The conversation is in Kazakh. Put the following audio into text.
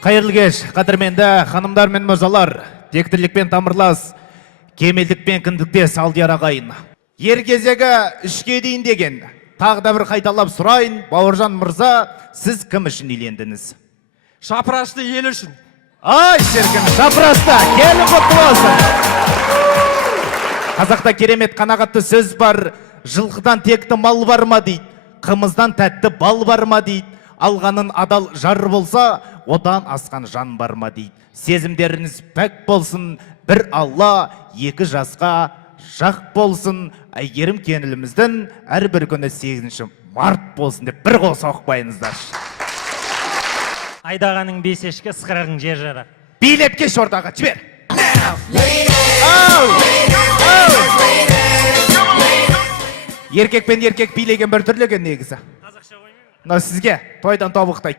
Қайырлы кеш, қадірменді ханымдар мен мырзалар, тектілікпен тамырлас, кемелдікпен кіндіктес алдияр ағайын. Ер кезегі үшке дейін деген, тағы да бір қайталап сұрайын, Бауыржан мырза, сіз кім үшін үйлендіңіз? Шапырашты ел үшін. Ай, шеркін, шапырашты, келі құтты болсын. Қазақта керемет қанағатты сөз бар, жылқыдан текті мал бар ма дейді, қымыздан тәтті бал бар ма дейді, алғанын адал жар болса, одан асқан жан бар ма дейді. Сезімдеріңіз пәк болсын, бір Алла, екі жасқа жақ болсын. Әйгерім кеніліміздің әрбір күні 8 март болсын деп бір қол соқпайыңыздар. Айдағаның бесешке сықырағың жер жара. Билетке шортаға жібер. Еркек пен еркек билеген бір түрлеген негізі. Қазақша қоймай ма? Мына сізге тойдан тобықтай.